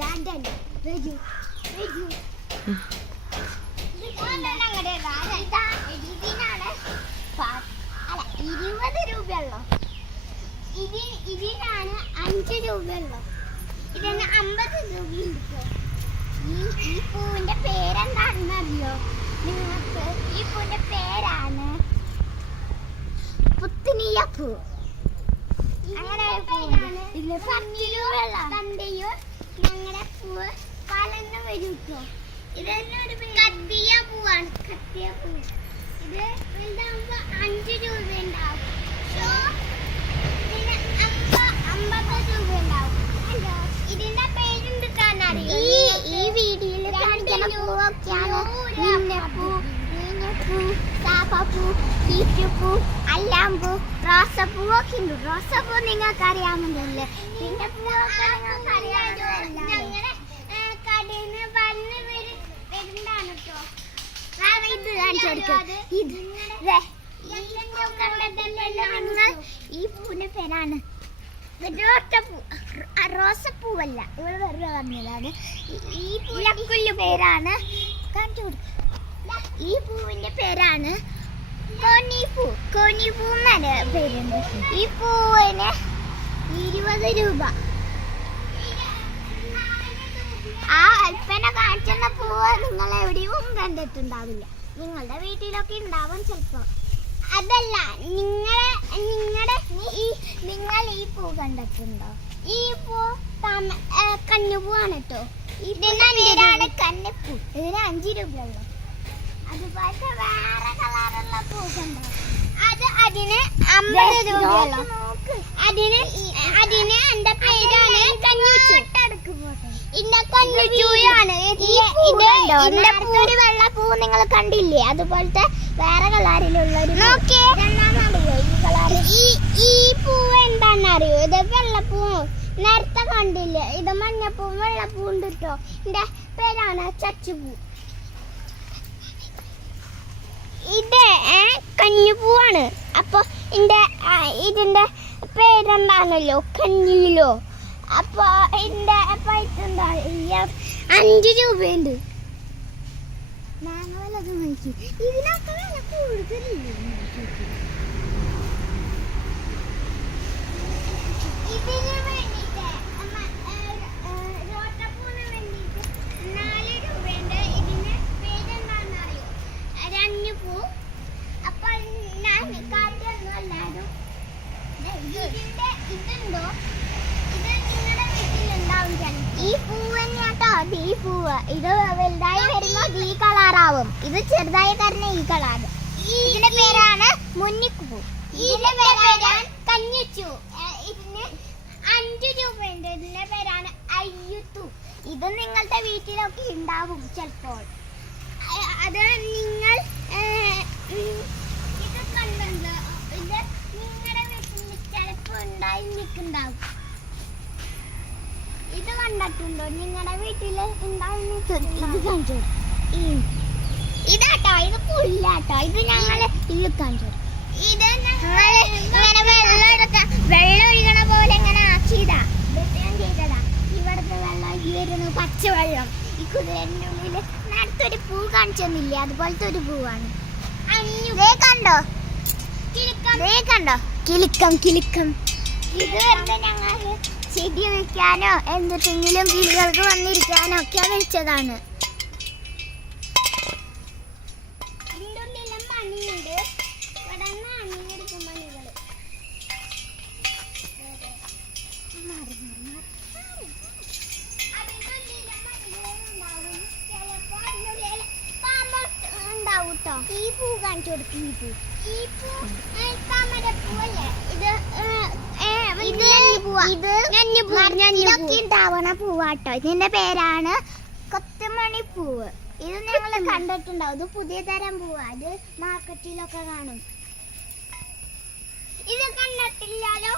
Garden വരൂ വരൂ. ഇതിനാണ് 20 രൂപയുള്ളൂ. ഇതിനാണ് 5 രൂപയുള്ളൂ. ഇതിന് 50 രൂപയുണ്ട്. ഈ പൂവിന്റെ പേരെന്താണെന്ന് അറിയോ നിങ്ങൾക്ക്? ഈ പൂവിന്റെ പേരാണ് പുത്തനിയപ്പൂ. അങ്ങനെ പേരാണ്. ഇതിന് 10 രൂപയുള്ള കണ്ടിയോ ഞങ്ങളുടെ പൂവ് പലന്ന് വരും. ഇതൊരു കത്തിയ പൂവാണ്. കത്തിയ പൂ. ഇത് വലുതാകുമ്പോ 5 രൂപ ഉണ്ടാവും. ഇതിന് 50 രൂപ ഉണ്ടാവും. ഇതിന്റെ പേരെന്തൊക്കെയാണെന്നറിയോ? ഈ വീഡിയോയിൽ കാണിക്കുന്ന പൂവൊക്കെയാണ് മിന്നപ്പൂ, മീനപ്പൂ, സാപ്പപ്പൂ, ചീറ്റുപൂ, അല്ലാമ്പൂ, റോസപ്പൂ ഒക്കെ ഉണ്ട്. റോസപ്പൂ നിങ്ങൾക്ക് അറിയാമെന്നല്ലേ? പിന്നെ പൂവൊക്കെ നിങ്ങൾക്ക് അറിയാമല്ലോ. ഞങ്ങളുടെ കടയിൽ നിന്ന് വന്ന് വരുന്നതാണ് കേട്ടോ. ഇത് കാണിച്ചു കൊടുക്കും. ഈ പൂവിന്റെ പേരാണ് റോസപ്പൂവല്ല, ഇവിടെ വെറുതെ വന്നതാണ്. ഈ പൂവിന്റെ പേരാണ് കാണിച്ചു കൊടുക്കും. ഈ പൂവിന്റെ പേരാണ് കോണിപ്പൂ. കോണിപ്പൂ എന്നാണ് പേരുണ്ട്. ഈ പൂവിന് 20 രൂപ. ആ അൽപ്പന കാണിച്ചെന്ന പൂവ് നിങ്ങൾ എവിടെയും കണ്ടിട്ടുണ്ടാവില്ല. നിങ്ങളുടെ വീട്ടിലൊക്കെ ഉണ്ടാവും ചിലപ്പോ. അതല്ല, നിങ്ങൾ ഈ പൂ കണ്ടിട്ടുണ്ടോ? ഈ പൂ കഞ്ഞിപ്പൂവാണ് കേട്ടോ. ഇതിനാണ് കന്നിപ്പൂ. ഇതിന് 5 രൂപയുള്ളൂ. അതുപോലത്തെ വേറെ കളറുള്ള പൂ കണ്ടോ? അതിന് 50 രൂപയുള്ളൂ. അതിന് എന്റെ പേരാണ് കഞ്ഞിച്ചൂ. ഒരു വെള്ള പൂ നിങ്ങൾ കണ്ടില്ലേ? അതുപോലത്തെ വേറെ കളറിലുള്ള ഈ പൂവ് എന്താണെന്നറിയോ? ഇത് വെള്ളപ്പൂ നേരത്തെ കണ്ടില്ലേ? ഇത് മഞ്ഞപ്പൂ വെള്ളപ്പൂ ഉണ്ട് കേട്ടോ. എന്റെ പേരാണ് ചച്ചുപൂ. ഇത് കഞ്ഞിപ്പൂവാണ്. അപ്പൊ ഇതിന്റെ പേരെന്താണല്ലോ? കഞ്ഞിയിലോ. അപ്പൊ എന്റെ പൈസ എന്താ? 5 രൂപയുണ്ട്. മാങ്ങ മേടിച്ചു. ഇതിനൊക്കെ വില കൂടുതലില്ലേ? ഇതിന് വേണ്ടിട്ട് റോട്ടപ്പൂന് വേണ്ടിട്ട് 4 രൂപയുണ്ട്. ഇതിന് പേരെന്താണെന്നറിയോ? രഞ്ഞുപൂ. അപ്പൊ ഞാൻ കാറ്റൊന്നും അല്ലാതും ഇതിന്റെ ഇതുണ്ടോ? ഈ പൂവ് തന്നെയാട്ടോ. ഈ പൂവ് ഇത് വലുതായി വരുമ്പോ ഈ കളറാവും. ഇത് ചെറുതായി തന്നെ ഈ കളർ. ഇതിന്റെ പേരാണ് മുന്നിപ്പൂ. ഇതിന്റെ പേരാണ് കഞ്ഞിച്ചൂ. ഇതിന് 5 രൂപയുണ്ട്. ഇതിന്റെ പേരാണ് അയ്യുത്തു. ഇത് നിങ്ങളുടെ വീട്ടിലൊക്കെ ഉണ്ടാവും ചിലപ്പോൾ. അത് നിങ്ങൾ ഇത് കണ്ടോ? ഇത് നിങ്ങളുടെ വീട്ടിൽ ചിലപ്പോൾ ഉണ്ടായി നിൽക്കുന്നുണ്ടാവും. ഇത് കണ്ടിട്ടുണ്ടോ? നിങ്ങളുടെ വീട്ടില് ഉണ്ടാവുന്ന ഇതാട്ടോ. ഇത് പുല്ലാട്ടോ. ഇത് ഞങ്ങള് കാണിച്ചു. ഇത് വെള്ളം ഒഴുകണ പോലെ ഇങ്ങനെ ആക്കിയതാ. ചെയ്തതാ. ഇവിടുത്തെ വെള്ളം ഒഴുകി വരുന്നു, പച്ചവെള്ളം. ഈ കുതിരന്റെ ഉള്ളില് നേരത്തൊരു പൂ കാണിച്ചെന്നില്ലേ? അതുപോലത്തെ ഒരു പൂവാണ്. കണ്ടോ? കണ്ടോ? കിലുക്കം കിലുക്കം. ഇത് ഞങ്ങള് ചെടി വെക്കാനോ എന്തെങ്കിലും കിളികൾക്ക് വന്നിരിക്കാനോ ഒക്കെ വെച്ചതാണ്. ഇതിൻ്റെ ഉള്ളിലും മണിയുണ്ട്. ഇവിടെ അണിയെടുക്കും മണികൾ. ഉണ്ടാവും കേട്ടോ. ഈ പൂ കാണിച്ചു കൊടുക്കും. ഈ പൂ താമരപ്പൂവല്ലേ? ഇത് ഉണ്ടാവണ പൂവാട്ടോ. ഇതിന്റെ പേരാണ് കൊത്തുമണി പൂവ്. ഇത് നിങ്ങൾ കണ്ടിട്ടുണ്ടാവും. ഇത് പുതിയ തരം പൂവാ. ഇത് മാർക്കറ്റിലൊക്കെ കാണും. ഇത് കണ്ടിട്ടില്ലല്ലോ.